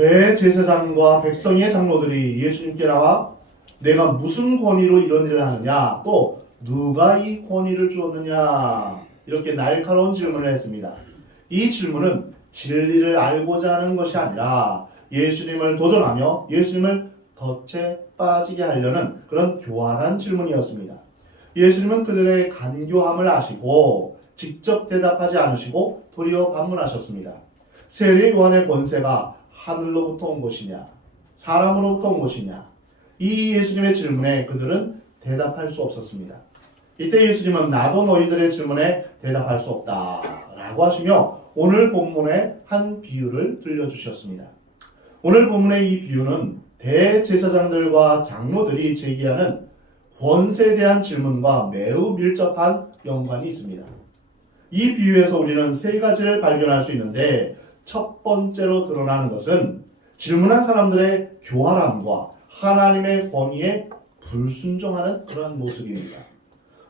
대제사장과 백성의 장로들이 예수님께 나와 내가 무슨 권위로 이런 일을 하느냐, 또 누가 이 권위를 주었느냐, 이렇게 날카로운 질문을 했습니다. 이 질문은 진리를 알고자 하는 것이 아니라 예수님을 도전하며 예수님을 덫에 빠지게 하려는 그런 교활한 질문이었습니다. 예수님은 그들의 간교함을 아시고 직접 대답하지 않으시고 도리어 반문하셨습니다. 세례 요한의 권세가 하늘로부터 온 것이냐, 사람으로부터 온 것이냐, 이 예수님의 질문에 그들은 대답할 수 없었습니다. 이때 예수님은 나도 너희들의 질문에 대답할 수 없다 라고 하시며 오늘 본문의 한 비유를 들려주셨습니다. 오늘 본문의 이 비유는 대제사장들과 장로들이 제기하는 권세에 대한 질문과 매우 밀접한 연관이 있습니다. 이 비유에서 우리는 세 가지를 발견할 수 있는데, 첫 번째로 드러나는 것은 질문한 사람들의 교활함과 하나님의 권위에 불순종하는 그런 모습입니다.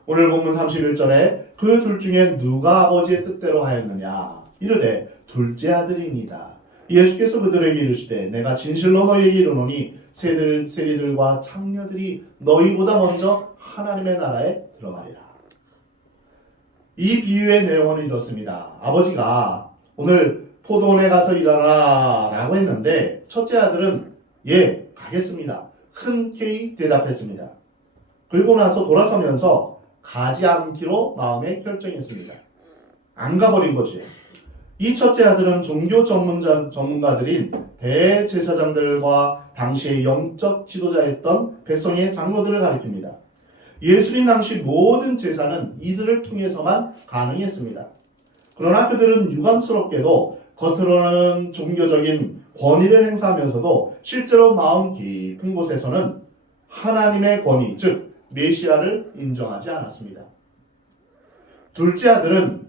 오늘 본문 31절에 그 둘 중에 누가 아버지의 뜻대로 하였느냐, 이르되 둘째 아들입니다. 예수께서 그들에게 이르시되 내가 진실로 너희에게 이르노니 세리들과 창녀들이 너희보다 먼저 하나님의 나라에 들어가리라. 이 비유의 내용은 이렇습니다. 아버지가 오늘 포도원에 가서 일하라 라고 했는데 첫째 아들은 예, 가겠습니다. 흔쾌히 대답했습니다. 그리고 나서 돌아서면서 가지 않기로 마음에 결정했습니다. 안 가버린 거죠. 이 첫째 아들은 종교 전문가들인 대제사장들과 당시의 영적 지도자였던 백성의 장로들을 가리킵니다. 예수님 당시 모든 제사는 이들을 통해서만 가능했습니다. 그러나 그들은 유감스럽게도 겉으로는 종교적인 권위를 행사하면서도 실제로 마음 깊은 곳에서는 하나님의 권위, 즉 메시아를 인정하지 않았습니다. 둘째 아들은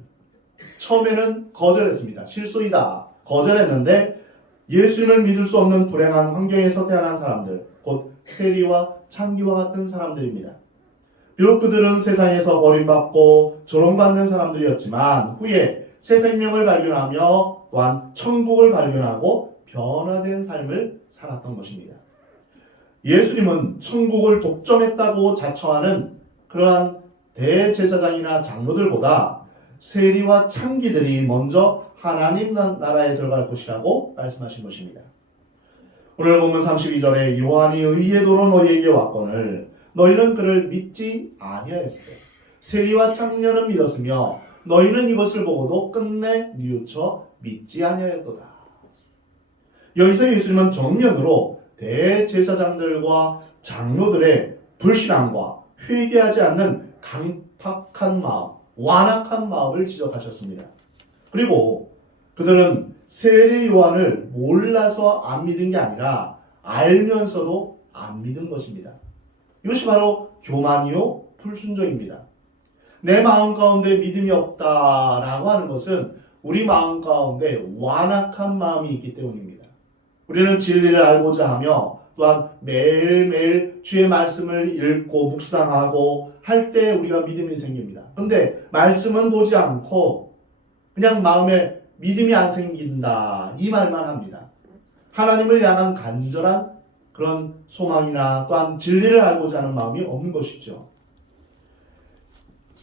처음에는 거절했습니다. 실소이다. 거절했는데 예수님을 믿을 수 없는 불행한 환경에서 태어난 사람들, 곧 세리와 창기와 같은 사람들입니다. 비록 그들은 세상에서 버림받고 조롱받는 사람들이었지만 후에 새 생명을 발견하며 또한 천국을 발견하고 변화된 삶을 살았던 것입니다. 예수님은 천국을 독점했다고 자처하는 그러한 대제사장이나 장로들보다 세리와 창기들이 먼저 하나님 나라에 들어갈 것이라고 말씀하신 것입니다. 오늘 본문 32절에 요한이 의의 도로 너희에게 왔거늘 너희는 그를 믿지 아니하였으되 세리와 창녀는 믿었으며 너희는 이것을 보고도 끝내 뉘우쳐 믿지 아니하였도다. 여기서 예수님은 정면으로 대제사장들과 장로들의 불신앙과 회개하지 않는 강팍한 마음, 완악한 마음을 지적하셨습니다. 그리고 그들은 세례 요한을 몰라서 안 믿은 게 아니라 알면서도 안 믿은 것입니다. 이것이 바로 교만이요 불순종입니다. 내 마음 가운데 믿음이 없다라고 하는 것은 우리 마음 가운데 완악한 마음이 있기 때문입니다. 우리는 진리를 알고자 하며 또한 매일매일 주의 말씀을 읽고 묵상하고 할 때 우리가 믿음이 생깁니다. 그런데 말씀은 보지 않고 그냥 마음에 믿음이 안 생긴다 이 말만 합니다. 하나님을 향한 간절한 그런 소망이나 또한 진리를 알고자 하는 마음이 없는 것이죠.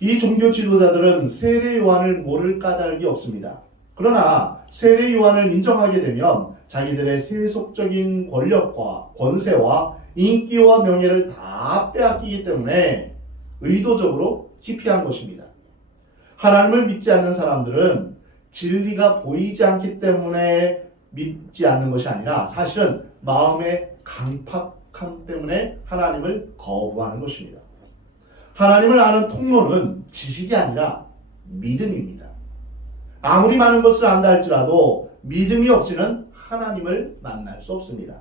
이 종교 지도자들은 세례 요한을 모를 까닭이 없습니다. 그러나 세례 요한을 인정하게 되면 자기들의 세속적인 권력과 권세와 인기와 명예를 다 빼앗기기 때문에 의도적으로 기피한 것입니다. 하나님을 믿지 않는 사람들은 진리가 보이지 않기 때문에 믿지 않는 것이 아니라 사실은 마음의 강팍함 때문에 하나님을 거부하는 것입니다. 하나님을 아는 통로는 지식이 아니라 믿음입니다. 아무리 많은 것을 안다 할지라도 믿음이 없이는 하나님을 만날 수 없습니다.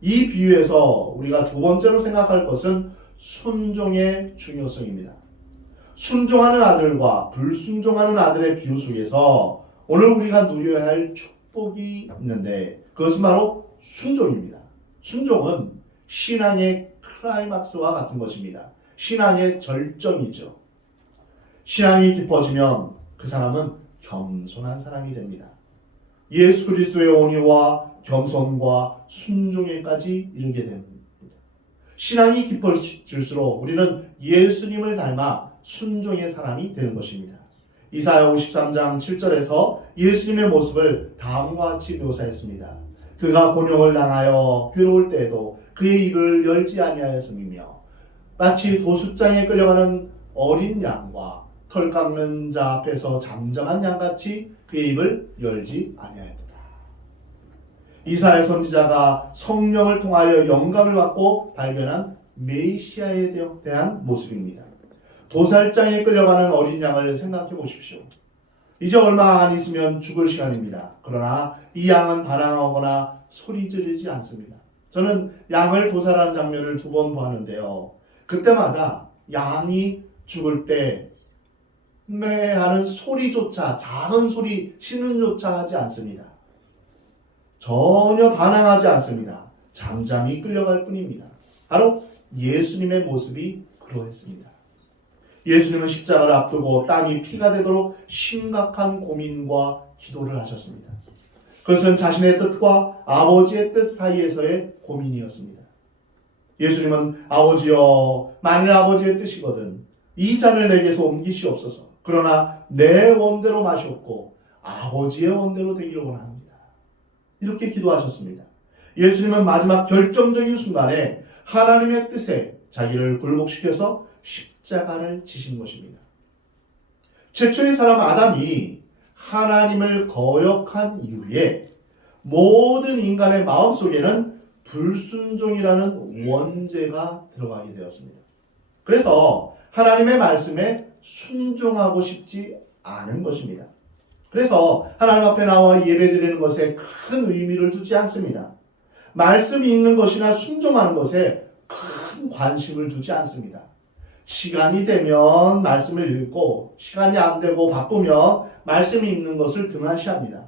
이 비유에서 우리가 두 번째로 생각할 것은 순종의 중요성입니다. 순종하는 아들과 불순종하는 아들의 비유 속에서 오늘 우리가 누려야 할 축복이 있는데 그것은 바로 순종입니다. 순종은 신앙의 클라이막스와 같은 것입니다. 신앙의 절정이죠. 신앙이 깊어지면 그 사람은 겸손한 사람이 됩니다. 예수 그리스도의 온유와 겸손과 순종에까지 이르게 됩니다. 신앙이 깊어질수록 우리는 예수님을 닮아 순종의 사람이 되는 것입니다. 이사야 53장 7절에서 예수님의 모습을 다음과 같이 묘사했습니다. 그가 곤욕을 당하여 괴로울 때에도 그의 입을 열지 아니하였음이며 마치 도숫장에 끌려가는 어린 양과 털 깎는 자 앞에서 잠잠한 양같이 그의 입을 열지 아니하였다. 이사야 선지자가 성령을 통하여 영감을 받고 발견한 메시아에 대한 모습입니다. 도살장에 끌려가는 어린 양을 생각해 보십시오. 이제 얼마 안 있으면 죽을 시간입니다. 그러나 이 양은 반항하거나 소리 지르지 않습니다. 저는 양을 도살하는 장면을 2번 보았는데요. 그때마다 양이 죽을 때 매 하는 소리조차, 작은 소리, 신음조차 하지 않습니다. 전혀 반항하지 않습니다. 잠잠히 끌려갈 뿐입니다. 바로 예수님의 모습이 그러했습니다. 예수님은 십자가를 앞두고 땅이 피가 되도록 심각한 고민과 기도를 하셨습니다. 그것은 자신의 뜻과 아버지의 뜻 사이에서의 고민이었습니다. 예수님은 아버지여, 만일 아버지의 뜻이거든 이 잔을 내게서 옮기시옵소서. 그러나 내 원대로 마시옵고 아버지의 원대로 되기를 원합니다. 이렇게 기도하셨습니다. 예수님은 마지막 결정적인 순간에 하나님의 뜻에 자기를 굴복시켜서 십자가를 지신 것입니다. 최초의 사람 아담이 하나님을 거역한 이후에 모든 인간의 마음속에는 불순종이라는 원죄가 들어가게 되었습니다. 그래서 하나님의 말씀에 순종하고 싶지 않은 것입니다. 그래서 하나님 앞에 나와 예배드리는 것에 큰 의미를 두지 않습니다. 말씀이 읽는 것이나 순종하는 것에 큰 관심을 두지 않습니다. 시간이 되면 말씀을 읽고 시간이 안 되고 바쁘면 말씀이 읽는 것을 등한시합니다.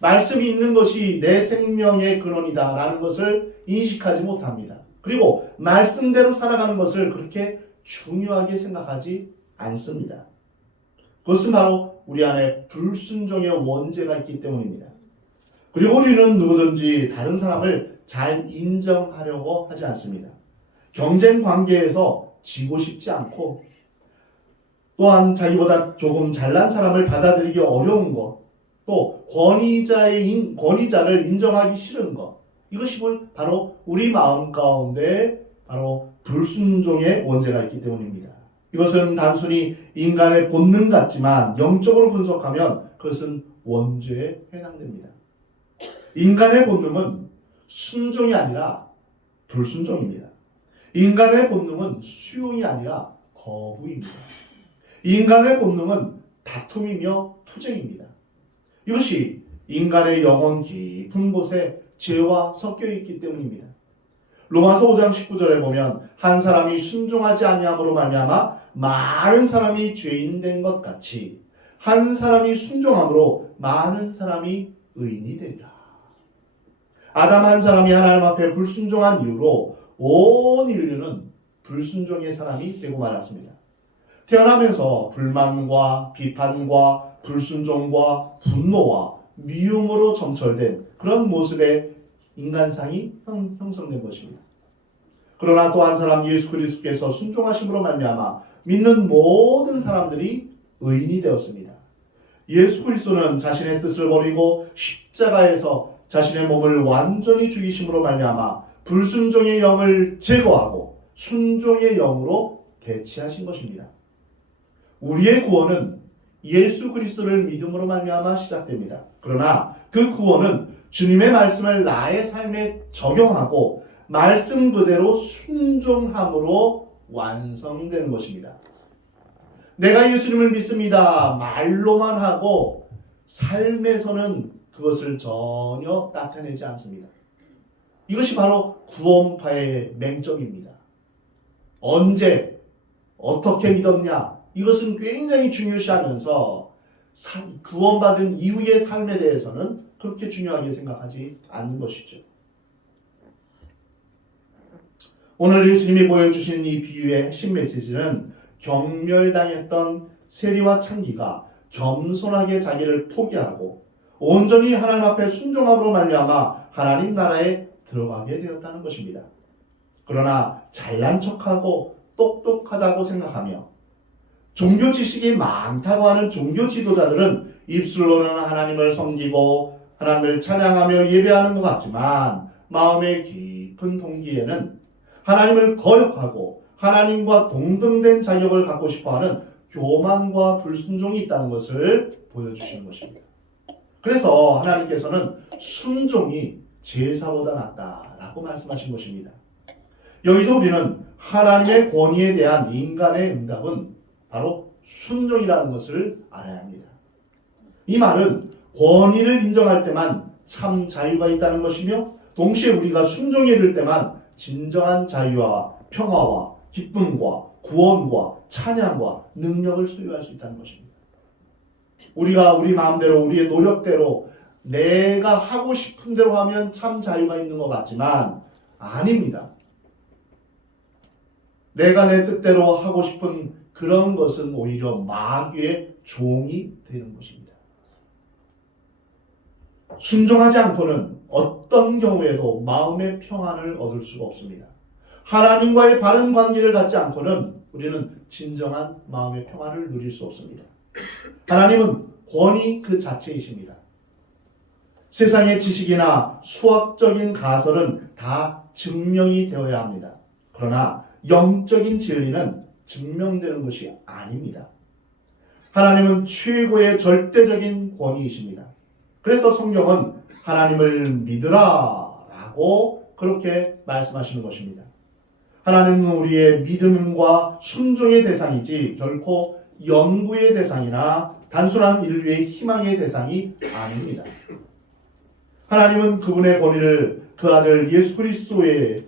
말씀이 있는 것이 내 생명의 근원이다라는 것을 인식하지 못합니다. 그리고 말씀대로 살아가는 것을 그렇게 중요하게 생각하지 않습니다. 그것은 바로 우리 안에 불순종의 원죄가 있기 때문입니다. 그리고 우리는 누구든지 다른 사람을 잘 인정하려고 하지 않습니다. 경쟁 관계에서 지고 싶지 않고 또한 자기보다 조금 잘난 사람을 받아들이기 어려운 것, 또 권위자를 인정하기 싫은 것, 이것이 바로 우리 마음 가운데 바로 불순종의 원죄가 있기 때문입니다. 이것은 단순히 인간의 본능 같지만 영적으로 분석하면 그것은 원죄에 해당됩니다. 인간의 본능은 순종이 아니라 불순종입니다. 인간의 본능은 수용이 아니라 거부입니다. 인간의 본능은 다툼이며 투쟁입니다. 이것이 인간의 영혼 깊은 곳에 죄와 섞여 있기 때문입니다. 로마서 5장 19절에 보면 한 사람이 순종하지 아니함으로 말미암아 많은 사람이 죄인 된 것 같이 한 사람이 순종함으로 많은 사람이 의인이 되리라. 아담 한 사람이 하나님 앞에 불순종한 이후로 온 인류는 불순종의 사람이 되고 말았습니다. 태어나면서 불만과 비판과 불순종과 분노와 미움으로 점철된 그런 모습의 인간상이 형성된 것입니다. 그러나 또 한 사람 예수 그리스도께서 순종하심으로 말미암아 믿는 모든 사람들이 의인이 되었습니다. 예수 그리스도는 자신의 뜻을 버리고 십자가에서 자신의 몸을 완전히 죽이심으로 말미암아 불순종의 영을 제거하고 순종의 영으로 대체하신 것입니다. 우리의 구원은 예수 그리스도를 믿음으로 말미암아 시작됩니다. 그러나 그 구원은 주님의 말씀을 나의 삶에 적용하고 말씀 그대로 순종함으로 완성되는 것입니다. 내가 예수님을 믿습니다. 말로만 하고 삶에서는 그것을 전혀 나타내지 않습니다. 이것이 바로 구원파의 맹점입니다. 언제, 어떻게 믿었냐, 이것은 굉장히 중요시하면서 구원받은 이후의 삶에 대해서는 그렇게 중요하게 생각하지 않는 것이죠. 오늘 예수님이 보여주신 이 비유의 핵심 메시지는 경멸당했던 세리와 창기가 겸손하게 자기를 포기하고 온전히 하나님 앞에 순종함으로 말미암아 하나님 나라에 들어가게 되었다는 것입니다. 그러나 잘난 척하고 똑똑하다고 생각하며 종교 지식이 많다고 하는 종교 지도자들은 입술로는 하나님을 섬기고 하나님을 찬양하며 예배하는 것 같지만 마음의 깊은 동기에는 하나님을 거역하고 하나님과 동등된 자격을 갖고 싶어하는 교만과 불순종이 있다는 것을 보여주시는 것입니다. 그래서 하나님께서는 순종이 제사보다 낫다라고 말씀하신 것입니다. 여기서 우리는 하나님의 권위에 대한 인간의 응답은 바로 순종이라는 것을 알아야 합니다. 이 말은 권위를 인정할 때만 참 자유가 있다는 것이며 동시에 우리가 순종해 줄 때만 진정한 자유와 평화와 기쁨과 구원과 찬양과 능력을 소유할 수 있다는 것입니다. 우리가 우리 마음대로 우리의 노력대로 내가 하고 싶은 대로 하면 참 자유가 있는 것 같지만 아닙니다. 내가 내 뜻대로 하고 싶은 그런 것은 오히려 마귀의 종이 되는 것입니다. 순종하지 않고는 어떤 경우에도 마음의 평안을 얻을 수가 없습니다. 하나님과의 바른 관계를 갖지 않고는 우리는 진정한 마음의 평안을 누릴 수 없습니다. 하나님은 권위 그 자체이십니다. 세상의 지식이나 수학적인 가설은 다 증명이 되어야 합니다. 그러나 영적인 진리는 증명되는 것이 아닙니다. 하나님은 최고의 절대적인 권위이십니다. 그래서 성경은 하나님을 믿으라 라고 그렇게 말씀하시는 것입니다. 하나님은 우리의 믿음과 순종의 대상이지 결코 연구의 대상이나 단순한 인류의 희망의 대상이 아닙니다. 하나님은 그분의 권위를 그 아들 예수 그리스도의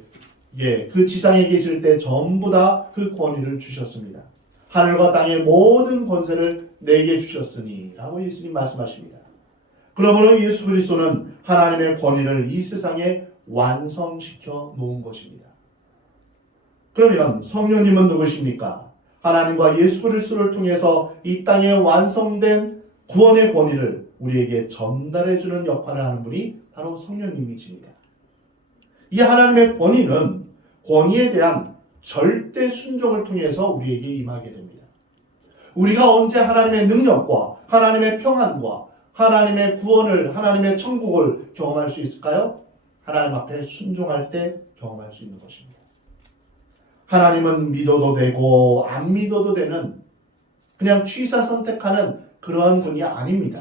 그 지상에 계실 때 전부 다 그 권위를 주셨습니다. 하늘과 땅의 모든 권세를 내게 주셨으니 라고 예수님 말씀하십니다. 그러므로 예수 그리스도는 하나님의 권위를 이 세상에 완성시켜 놓은 것입니다. 그러면 성령님은 누구십니까? 하나님과 예수 그리스도를 통해서 이 땅에 완성된 구원의 권위를 우리에게 전달해 주는 역할을 하는 분이 바로 성령님이십니다. 이 하나님의 권위에 대한 절대 순종을 통해서 우리에게 임하게 됩니다. 우리가 언제 하나님의 능력과 하나님의 평안과 하나님의 구원을, 하나님의 천국을 경험할 수 있을까요? 하나님 앞에 순종할 때 경험할 수 있는 것입니다. 하나님은 믿어도 되고 안 믿어도 되는 그냥 취사 선택하는 그러한 분이 아닙니다.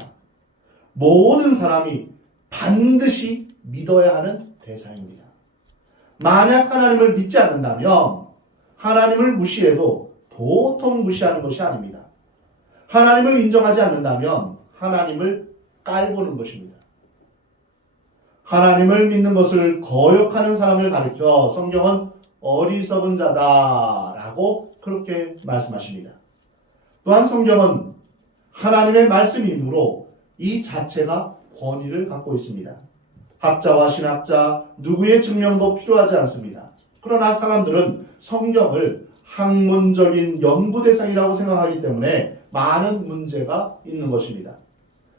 모든 사람이 반드시 믿어야 하는 대상입니다. 만약 하나님을 믿지 않는다면 하나님을 무시해도 보통 무시하는 것이 아닙니다. 하나님을 인정하지 않는다면 하나님을 깔보는 것입니다. 하나님을 믿는 것을 거역하는 사람을 가리켜 성경은 어리석은 자다라고 그렇게 말씀하십니다. 또한 성경은 하나님의 말씀이므로 이 자체가 권위를 갖고 있습니다. 학자와 신학자 누구의 증명도 필요하지 않습니다. 그러나 사람들은 성경을 학문적인 연구 대상이라고 생각하기 때문에 많은 문제가 있는 것입니다.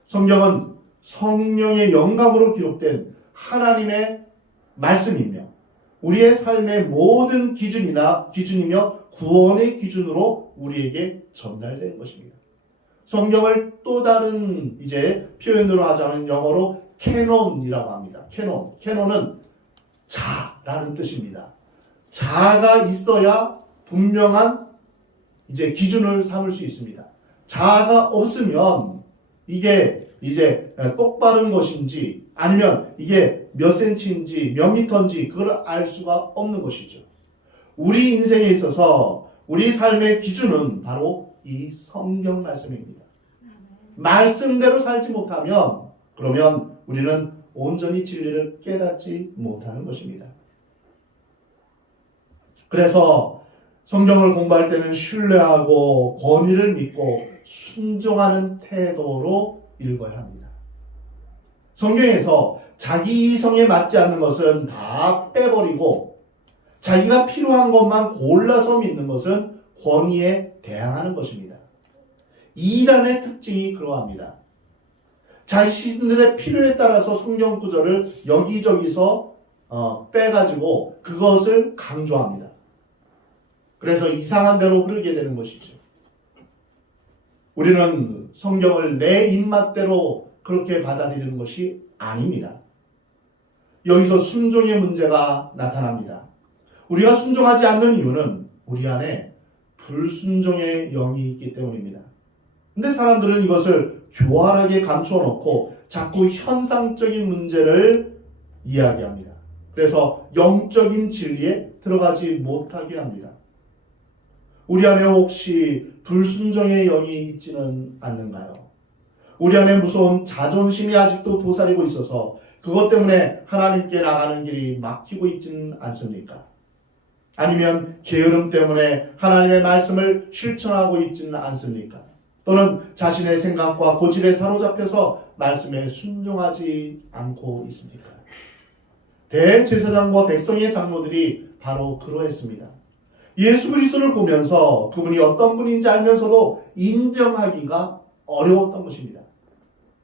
성경은 성령의 영감으로 기록된 하나님의 말씀이며 우리의 삶의 모든 기준이며 구원의 기준으로 우리에게 전달된 것입니다. 성경을 또 다른 표현으로 하자면 영어로 캐논이라고 합니다. 캐논은 자라는 뜻입니다. 자가 있어야 분명한 기준을 삼을 수 있습니다. 자가 없으면 이게 똑바른 것인지 아니면 이게 몇 센치인지 몇 미터인지 그걸 알 수가 없는 것이죠. 우리 인생에 있어서 우리 삶의 기준은 바로 이 성경 말씀입니다. 말씀대로 살지 못하면 그러면 우리는 온전히 진리를 깨닫지 못하는 것입니다. 그래서 성경을 공부할 때는 신뢰하고 권위를 믿고 순종하는 태도로 읽어야 합니다. 성경에서 자기 이성에 맞지 않는 것은 다 빼버리고 자기가 필요한 것만 골라서 믿는 것은 권위에 대항하는 것입니다. 이단의 특징이 그러합니다. 자신들의 필요에 따라서 성경 구절을 여기저기서 빼가지고 그것을 강조합니다. 그래서 이상한 대로 흐르게 되는 것이죠. 우리는 성경을 내 입맛대로 그렇게 받아들이는 것이 아닙니다. 여기서 순종의 문제가 나타납니다. 우리가 순종하지 않는 이유는 우리 안에 불순종의 영이 있기 때문입니다. 근데 사람들은 이것을 교활하게 감추어 놓고 자꾸 현상적인 문제를 이야기합니다. 그래서 영적인 진리에 들어가지 못하게 합니다. 우리 안에 혹시 불순종의 영이 있지는 않는가요? 우리 안에 무서운 자존심이 아직도 도사리고 있어서 그것 때문에 하나님께 나가는 길이 막히고 있지는 않습니까? 아니면 게으름 때문에 하나님의 말씀을 실천하고 있지는 않습니까? 또는 자신의 생각과 고집에 사로잡혀서 말씀에 순종하지 않고 있습니까? 대제사장과 백성의 장로들이 바로 그러했습니다. 예수 그리스도를 보면서 그분이 어떤 분인지 알면서도 인정하기가 어려웠던 것입니다.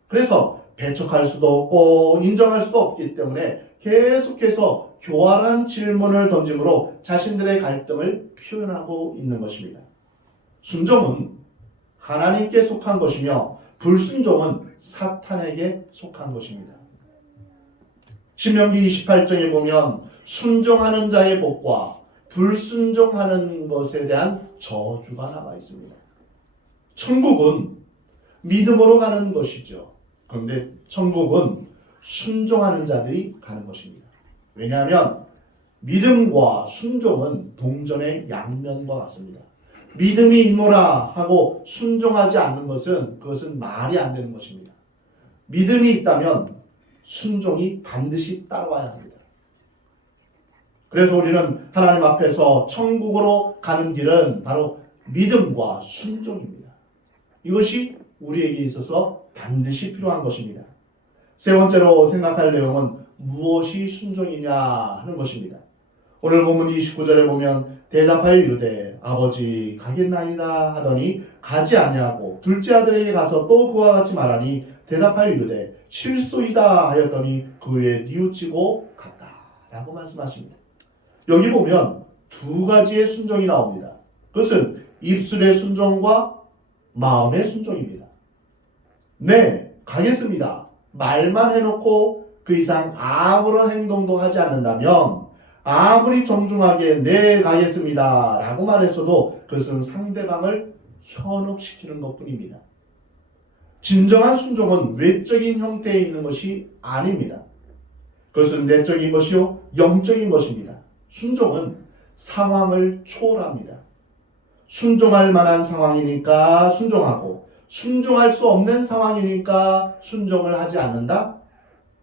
그래서 배척할 수도 없고 인정할 수도 없기 때문에 계속해서 교활한 질문을 던짐으로 자신들의 갈등을 표현하고 있는 것입니다. 순종은 하나님께 속한 것이며 불순종은 사탄에게 속한 것입니다. 신명기 28장에 보면 순종하는 자의 복과 불순종하는 것에 대한 저주가 나와 있습니다. 천국은 믿음으로 가는 것이죠. 그런데 천국은 순종하는 자들이 가는 것입니다. 왜냐하면 믿음과 순종은 동전의 양면과 같습니다. 믿음이 있노라 하고 순종하지 않는 것은 그것은 말이 안 되는 것입니다. 믿음이 있다면 순종이 반드시 따라와야 합니다. 그래서 우리는 하나님 앞에서 천국으로 가는 길은 바로 믿음과 순종입니다. 이것이 우리에게 있어서 반드시 필요한 것입니다. 세 번째로 생각할 내용은 무엇이 순종이냐 하는 것입니다. 오늘 본문 29절에 보면 대답하여 이르되 아버지 가겠나이다 하더니 가지 아니하고 둘째 아들에게 가서 또 그와 같이 말하니 대답하여 이르되 실소이다 하였더니 그 후에 뉘우치고 갔다 라고 말씀하십니다. 여기 보면 두 가지의 순종이 나옵니다. 그것은 입술의 순종과 마음의 순종입니다. 네, 가겠습니다. 말만 해놓고 그 이상 아무런 행동도 하지 않는다면 아무리 정중하게 네 가겠습니다 라고 말했어도 그것은 상대방을 현혹시키는 것뿐입니다. 진정한 순종은 외적인 형태에 있는 것이 아닙니다. 그것은 내적인 것이요 영적인 것입니다. 순종은 상황을 초월합니다. 순종할 만한 상황이니까 순종하고 순종할 수 없는 상황이니까 순종을 하지 않는다?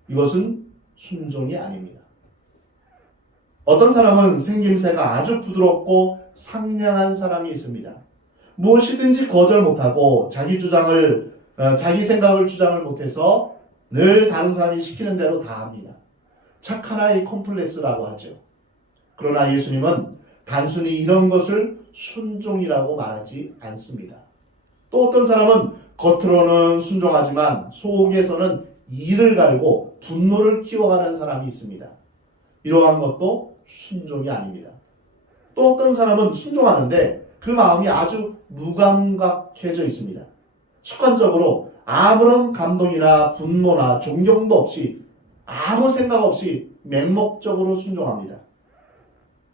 이것은 순종이 아닙니다. 어떤 사람은 생김새가 아주 부드럽고 상냥한 사람이 있습니다. 무엇이든지 거절 못하고 자기 생각을 주장을 못해서 늘 다른 사람이 시키는 대로 다 합니다. 착한 아이 콤플렉스라고 하죠. 그러나 예수님은 단순히 이런 것을 순종이라고 말하지 않습니다. 또 어떤 사람은 겉으로는 순종하지만 속에서는 이를 갈고 분노를 키워가는 사람이 있습니다. 이러한 것도 순종이 아닙니다. 또 어떤 사람은 순종하는데 그 마음이 아주 무감각해져 있습니다. 습관적으로 아무런 감동이나 분노나 존경도 없이 아무 생각 없이 맹목적으로 순종합니다.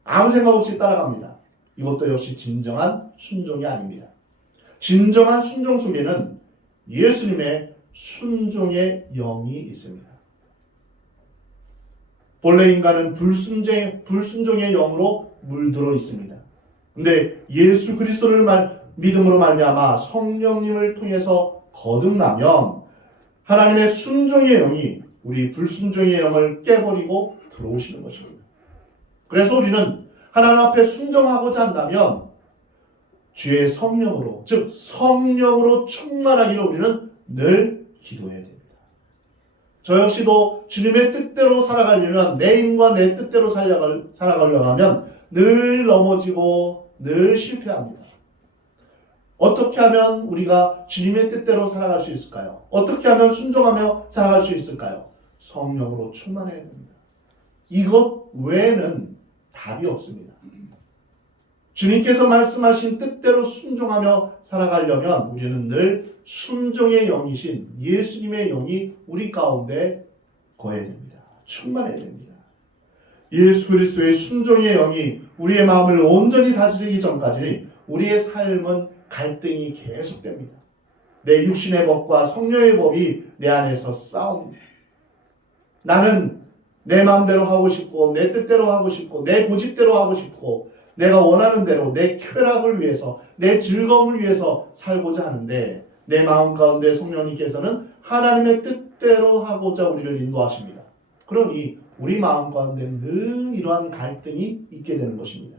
아무 생각 없이 따라갑니다. 이것도 역시 진정한 순종이 아닙니다. 진정한 순종 속에는 예수님의 순종의 영이 있습니다. 본래 인간은 불순종의 영으로 물들어 있습니다. 근데 예수 그리스도를 믿음으로 말미암아 성령님을 통해서 거듭나면 하나님의 순종의 영이 우리 불순종의 영을 깨버리고 들어오시는 것입니다. 그래서 우리는 하나님 앞에 순종하고자 한다면 주의 성령으로, 즉 성령으로 충만하기를 우리는 늘 기도해야 됩니다. 저 역시도 주님의 뜻대로 살아가려면 내 힘과 내 뜻대로 살아가려고 하면 늘 넘어지고 늘 실패합니다. 어떻게 하면 우리가 주님의 뜻대로 살아갈 수 있을까요? 어떻게 하면 순종하며 살아갈 수 있을까요? 성령으로 충만해야 됩니다. 이것 외에는 답이 없습니다. 주님께서 말씀하신 뜻대로 순종하며 살아가려면 우리는 늘 순종의 영이신 예수님의 영이 우리 가운데 거해야 됩니다. 충만해야 됩니다. 예수 그리스도의 순종의 영이 우리의 마음을 온전히 다스리기 전까지 우리의 삶은 갈등이 계속됩니다. 내 육신의 법과 성령의 법이 내 안에서 싸웁니다. 나는 내 마음대로 하고 싶고 내 뜻대로 하고 싶고 내 고집대로 하고 싶고 내가 원하는 대로 내 쾌락을 위해서 내 즐거움을 위해서 살고자 하는데 내 마음 가운데 성령님께서는 하나님의 뜻대로 하고자 우리를 인도하십니다. 그러니 우리 마음 가운데 늘 이러한 갈등이 있게 되는 것입니다.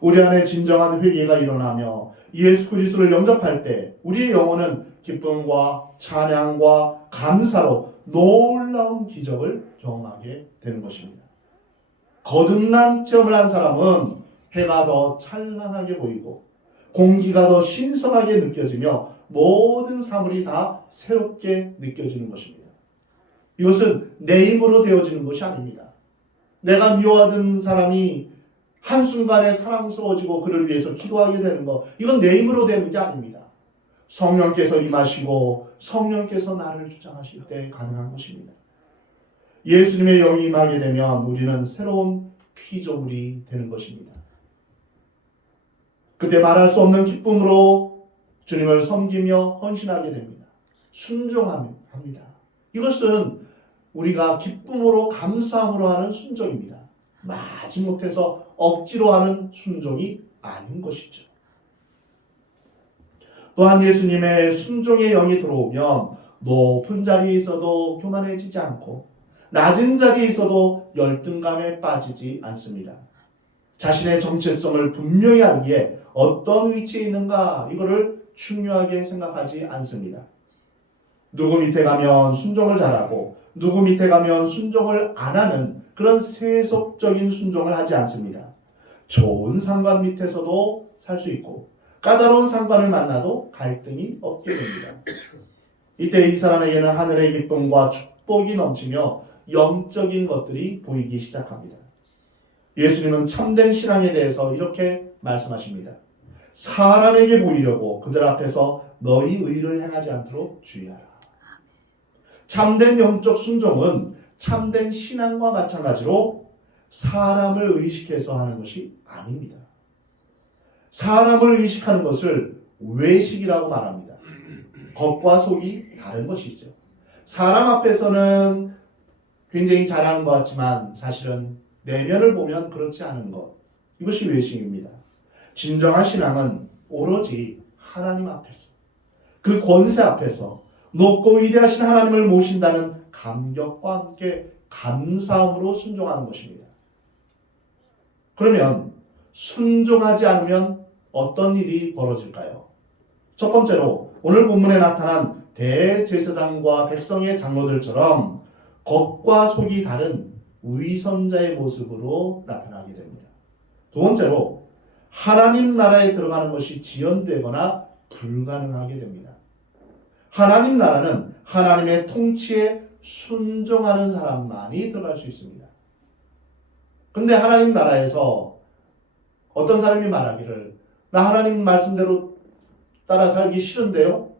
우리 안에 진정한 회개가 일어나며 예수 그리스도를 영접할 때 우리의 영혼은 기쁨과 찬양과 감사로 놀라운 기적을 경험하게 되는 것입니다. 거듭난 체험을 한 사람은 해가 더 찬란하게 보이고 공기가 더 신선하게 느껴지며 모든 사물이 다 새롭게 느껴지는 것입니다. 이것은 내 힘으로 되어지는 것이 아닙니다. 내가 미워하던 사람이 한순간에 사랑스러워지고 그를 위해서 기도하게 되는 것, 이건 내 힘으로 되는 게 아닙니다. 성령께서 임하시고 성령께서 나를 주장하실 때 가능한 것입니다. 예수님의 영이 임하게 되면 우리는 새로운 피조물이 되는 것입니다. 그때 말할 수 없는 기쁨으로 주님을 섬기며 헌신하게 됩니다. 순종합니다. 이것은 우리가 기쁨으로 감사함으로 하는 순종입니다. 마지못해서 억지로 하는 순종이 아닌 것이죠. 또한 예수님의 순종의 영이 들어오면 높은 자리에 있어도 교만해지지 않고 낮은 자리에 있어도 열등감에 빠지지 않습니다. 자신의 정체성을 분명히 알기에 어떤 위치에 있는가 이거를 중요하게 생각하지 않습니다. 누구 밑에 가면 순종을 잘하고 누구 밑에 가면 순종을 안 하는 그런 세속적인 순종을 하지 않습니다. 좋은 상관 밑에서도 살 수 있고 까다로운 상관을 만나도 갈등이 없게 됩니다. 이때 이 사람에게는 하늘의 기쁨과 축복이 넘치며 영적인 것들이 보이기 시작합니다. 예수님은 참된 신앙에 대해서 이렇게 말씀하십니다. 사람에게 보이려고 그들 앞에서 너희 의를 행하지 않도록 주의하라. 참된 영적 순종은 참된 신앙과 마찬가지로 사람을 의식해서 하는 것이 아닙니다. 사람을 의식하는 것을 외식이라고 말합니다. 겉과 속이 다른 것이죠. 사람 앞에서는 굉장히 잘하는 것 같지만 사실은 내면을 보면 그렇지 않은 것. 이것이 외식입니다. 진정한 신앙은 오로지 하나님 앞에서 그 권세 앞에서 높고 위대하신 하나님을 모신다는 감격과 함께 감사함으로 순종하는 것입니다. 그러면 순종하지 않으면 어떤 일이 벌어질까요? 첫 번째로 오늘 본문에 나타난 대제사장과 백성의 장로들처럼 겉과 속이 다른 위선자의 모습으로 나타나게 됩니다. 두 번째로 하나님 나라에 들어가는 것이 지연되거나 불가능하게 됩니다. 하나님 나라는 하나님의 통치에 순종하는 사람만이 들어갈 수 있습니다. 그런데 하나님 나라에서 어떤 사람이 말하기를 나 하나님 말씀대로 따라 살기 싫은데요?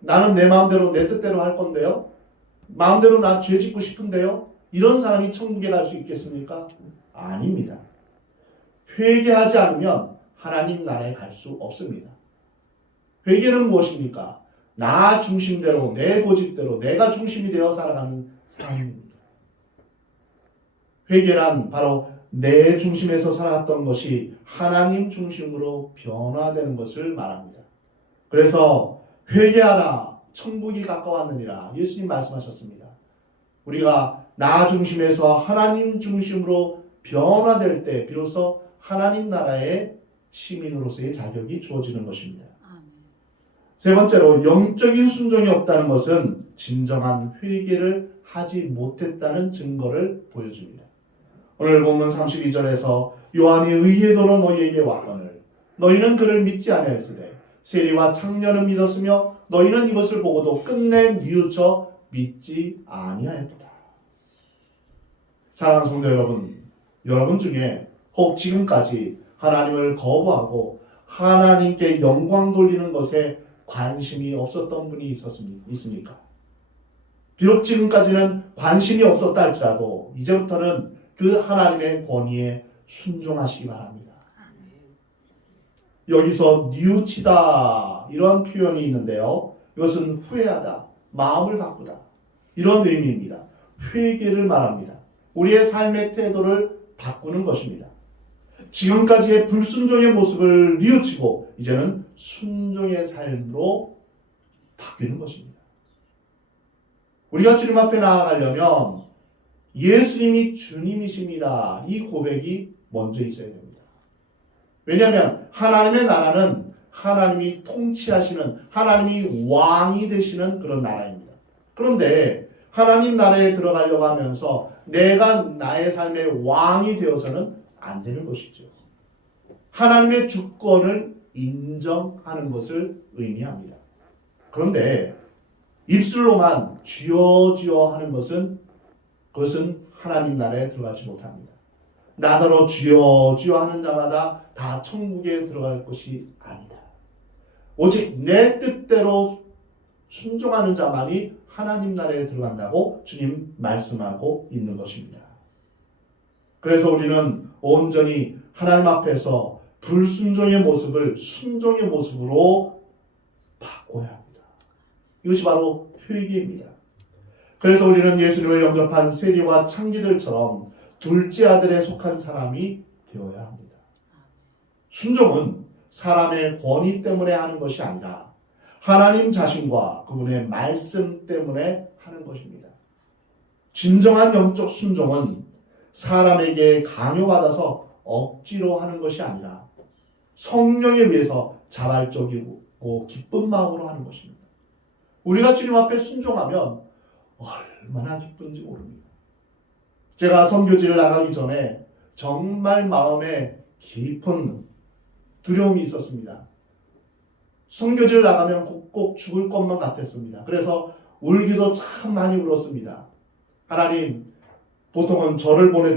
나는 내 마음대로 내 뜻대로 할 건데요? 마음대로 나 죄 짓고 싶은데요? 이런 사람이 천국에 갈 수 있겠습니까? 아닙니다. 회개하지 않으면 하나님 나라에 갈 수 없습니다. 회개는 무엇입니까? 나 중심대로 내 고집대로 내가 중심이 되어 살아가는 삶입니다. 회개란 바로 내 중심에서 살았던 것이 하나님 중심으로 변화되는 것을 말합니다. 그래서 회개하라 천국이 가까웠느니라 예수님 말씀하셨습니다. 우리가 나 중심에서 하나님 중심으로 변화될 때 비로소 하나님 나라의 시민으로서의 자격이 주어지는 것입니다. 세 번째로 영적인 순종이 없다는 것은 진정한 회개를 하지 못했다는 증거를 보여줍니다. 오늘 본문 32절에서 요한이 의의 도로 너희에게 왔거늘 너희는 그를 믿지 아니하였으되 세리와 창녀는 믿었으며 너희는 이것을 보고도 끝내 뉘우쳐 믿지 아니하였다. 사랑하는 성도 여러분, 여러분 중에 혹 지금까지 하나님을 거부하고 하나님께 영광 돌리는 것에 관심이 없었던 분이 있습니까? 비록 지금까지는 관심이 없었다 할지라도 이제부터는 그 하나님의 권위에 순종하시기 바랍니다. 여기서 뉘우치다 이런 표현이 있는데요. 이것은 후회하다, 마음을 바꾸다 이런 의미입니다. 회개를 말합니다. 우리의 삶의 태도를 바꾸는 것입니다. 지금까지의 불순종의 모습을 뉘우치고 이제는 순종의 삶으로 바뀌는 것입니다. 우리가 주님 앞에 나아가려면 예수님이 주님이십니다. 이 고백이 먼저 있어야 됩니다. 왜냐하면 하나님의 나라는 하나님이 통치하시는, 하나님이 왕이 되시는 그런 나라입니다. 그런데 하나님 나라에 들어가려고 하면서 내가 나의 삶의 왕이 되어서는 안 되는 것이죠. 하나님의 주권을 인정하는 것을 의미합니다. 그런데 입술로만 주여 주여 하는 것은 그것은 하나님 나라에 들어가지 못합니다. 나더러 주여 주여 하는 자마다 다 천국에 들어갈 것이 아니다. 오직 내 뜻대로 순종하는 자만이 하나님 나라에 들어간다고 주님 말씀하고 있는 것입니다. 그래서 우리는 온전히 하나님 앞에서 불순종의 모습을 순종의 모습으로 바꿔야 합니다. 이것이 바로 회개입니다. 그래서 우리는 예수님을 영접한 세리와 창기들처럼 둘째 아들에 속한 사람이 되어야 합니다. 순종은 사람의 권위 때문에 하는 것이 아니라 하나님 자신과 그분의 말씀 때문에 하는 것입니다. 진정한 영적 순종은 사람에게 강요받아서 억지로 하는 것이 아니라 성령에 의해서 자발적이고 기쁜 마음으로 하는 것입니다. 우리가 주님 앞에 순종하면 얼마나 기쁜지 모릅니다. 제가 선교지를 나가기 전에 정말 마음에 깊은 두려움이 있었습니다. 선교지를 나가면 꼭 죽을 것만 같았습니다. 그래서 울기도 참 많이 울었습니다. 하나님, 보통은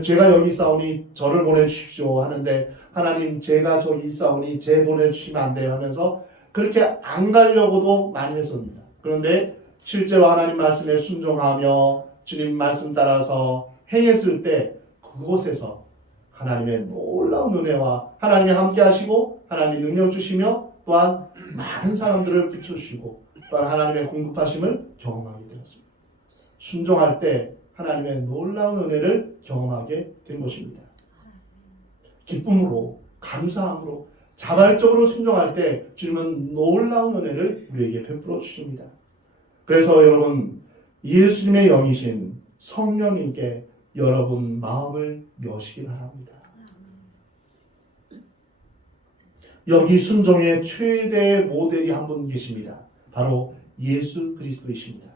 제가 여기 있사오니 저를 보내주십시오 하는데 하나님, 제가 저기 있사오니 제 보내주시면 안 돼요 하면서 그렇게 안 가려고도 많이 했습니다. 그런데 실제로 하나님 말씀에 순종하며 주님 말씀 따라서 행했을 때 그곳에서 하나님의 놀라운 은혜와 하나님이 함께 하시고 하나님이 능력 주시며 또한 많은 사람들을 붙여주시고 또한 하나님의 공급하심을 경험하게 되었습니다. 순종할 때 하나님의 놀라운 은혜를 경험하게 된 것입니다. 기쁨으로, 감사함으로, 자발적으로 순종할 때 주님은 놀라운 은혜를 우리에게 베풀어 주십니다. 그래서 여러분, 예수님의 영이신 성령님께 여러분 마음을 여시기 바랍니다. 여기 순종의 최대 모델이 한 분 계십니다. 바로 예수 그리스도이십니다.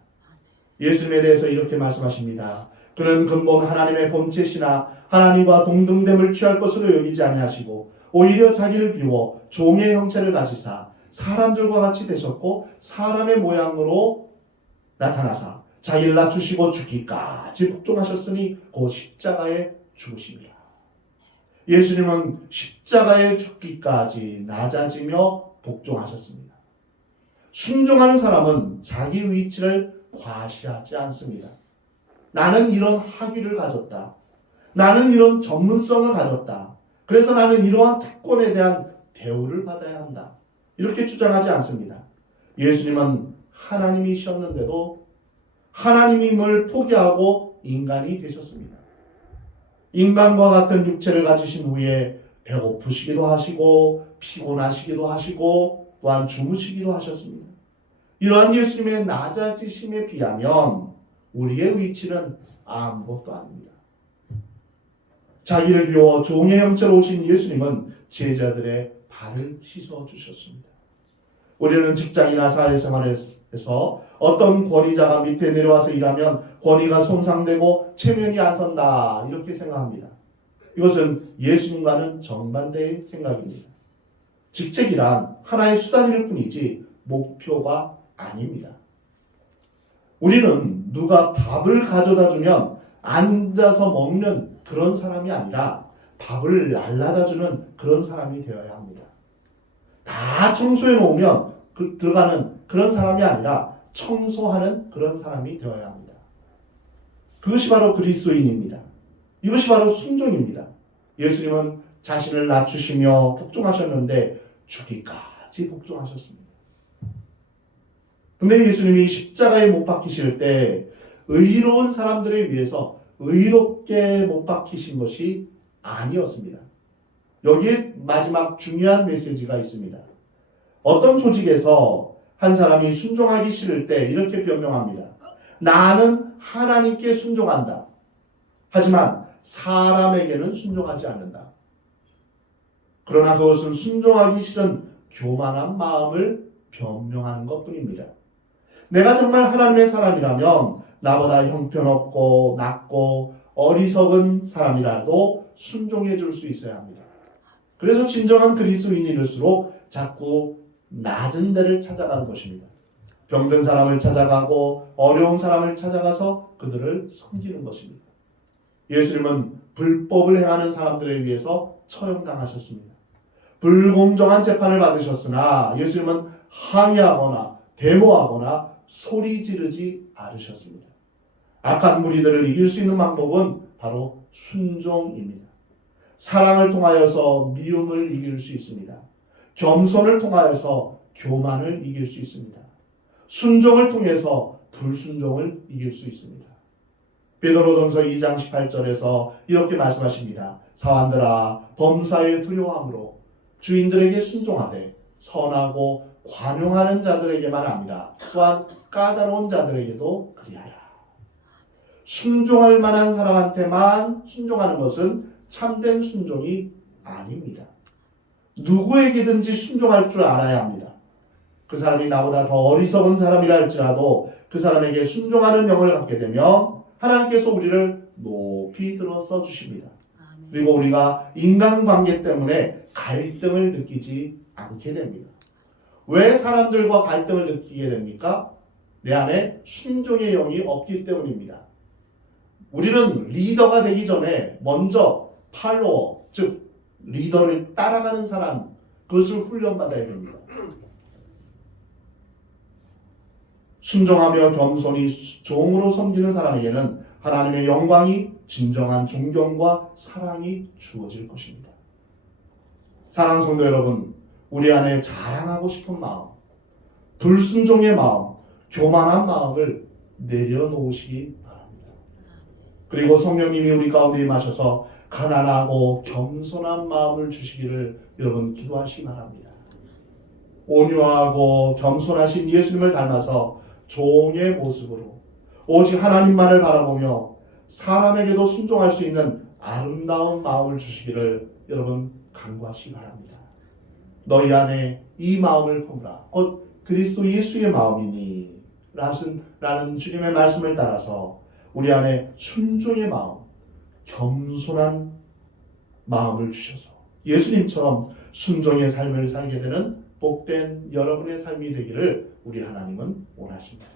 예수님에 대해서 이렇게 말씀하십니다. 그는 근본 하나님의 본체시나 하나님과 동등됨을 취할 것으로 여기지 아니하시고 오히려 자기를 비워 종의 형체를 가지사 사람들과 같이 되셨고 사람의 모양으로 나타나사 자기를 낮추시고 죽기까지 복종하셨으니 곧 십자가에 죽으십니다. 예수님은 십자가에 죽기까지 낮아지며 복종하셨습니다. 순종하는 사람은 자기 위치를 과시하지 않습니다. 나는 이런 학위를 가졌다. 나는 이런 전문성을 가졌다. 그래서 나는 이러한 특권에 대한 대우를 받아야 한다. 이렇게 주장하지 않습니다. 예수님은 하나님이셨는데도 하나님임을 포기하고 인간이 되셨습니다. 인간과 같은 육체를 가지신 후에 배고프시기도 하시고 피곤하시기도 하시고 또한 주무시기도 하셨습니다. 이러한 예수님의 낮아지심에 비하면 우리의 위치는 아무것도 아닙니다. 자기를 비워 종의 형체로 오신 예수님은 제자들의 발을 씻어주셨습니다. 우리는 직장이나 사회생활에서 어떤 권위자가 밑에 내려와서 일하면 권위가 손상되고 체면이 안 선다 이렇게 생각합니다. 이것은 예수님과는 정반대의 생각입니다. 직책이란 하나의 수단일 뿐이지 목표가 아닙니다. 우리는 누가 밥을 가져다 주면 앉아서 먹는 그런 사람이 아니라 밥을 날라다 주는 그런 사람이 되어야 합니다. 다 청소해 놓으면 들어가는 그런 사람이 아니라 청소하는 그런 사람이 되어야 합니다. 그것이 바로 그리스도인입니다. 이것이 바로 순종입니다. 예수님은 자신을 낮추시며 복종하셨는데 죽기까지 복종하셨습니다. 근데 예수님이 십자가에 못 박히실 때 의로운 사람들에 위해서 의롭게 못 박히신 것이 아니었습니다. 여기에 마지막 중요한 메시지가 있습니다. 어떤 조직에서 한 사람이 순종하기 싫을 때 이렇게 변명합니다. 나는 하나님께 순종한다. 하지만 사람에게는 순종하지 않는다. 그러나 그것은 순종하기 싫은 교만한 마음을 변명하는 것뿐입니다. 내가 정말 하나님의 사람이라면 나보다 형편없고 낮고 어리석은 사람이라도 순종해 줄 수 있어야 합니다. 그래서 진정한 그리스도인일수록 자꾸 낮은 데를 찾아가는 것입니다. 병든 사람을 찾아가고 어려운 사람을 찾아가서 그들을 섬기는 것입니다. 예수님은 불법을 행하는 사람들에 의해서 처형당하셨습니다. 불공정한 재판을 받으셨으나 예수님은 항의하거나 데모하거나 소리 지르지 않으셨습니다. 악한 무리들을 이길 수 있는 방법은 바로 순종입니다. 사랑을 통하여서 미움을 이길 수 있습니다. 겸손을 통하여서 교만을 이길 수 있습니다. 순종을 통해서 불순종을 이길 수 있습니다. 베드로전서 2장 18절에서 이렇게 말씀하십니다. 사환들아 범사에 두려워함으로 주인들에게 순종하되 선하고 관용하는 자들에게만 아니라 또한 까다로운 자들에게도 그리하라. 순종할 만한 사람한테만 순종하는 것은 참된 순종이 아닙니다. 누구에게든지 순종할 줄 알아야 합니다. 그 사람이 나보다 더 어리석은 사람이라 할지라도 그 사람에게 순종하는 영을 갖게 되면 하나님께서 우리를 높이 들어 써주십니다. 그리고 우리가 인간관계 때문에 갈등을 느끼지 않게 됩니다. 왜 사람들과 갈등을 느끼게 됩니까? 내 안에 순종의 영이 없기 때문입니다. 우리는 리더가 되기 전에 먼저 팔로워, 즉 리더를 따라가는 사람, 그것을 훈련받아야 됩니다. 순종하며 겸손히 종으로 섬기는 사람에게는 하나님의 영광이 진정한 존경과 사랑이 주어질 것입니다. 사랑하는 성도 여러분, 우리 안에 자랑하고 싶은 마음, 불순종의 마음, 교만한 마음을 내려놓으시기 바랍니다. 그리고 성령님이 우리 가운데 임하셔서 가난하고 겸손한 마음을 주시기를 여러분 기도하시기 바랍니다. 온유하고 겸손하신 예수님을 닮아서 종의 모습으로 오직 하나님만을 바라보며 사람에게도 순종할 수 있는 아름다운 마음을 주시기를 여러분 간구하시기 바랍니다. 너희 안에 이 마음을 품으라. 곧 그리스도 예수의 마음이니 라는 주님의 말씀을 따라서 우리 안에 순종의 마음, 겸손한 마음을 주셔서 예수님처럼 순종의 삶을 살게 되는 복된 여러분의 삶이 되기를 우리 하나님은 원하십니다.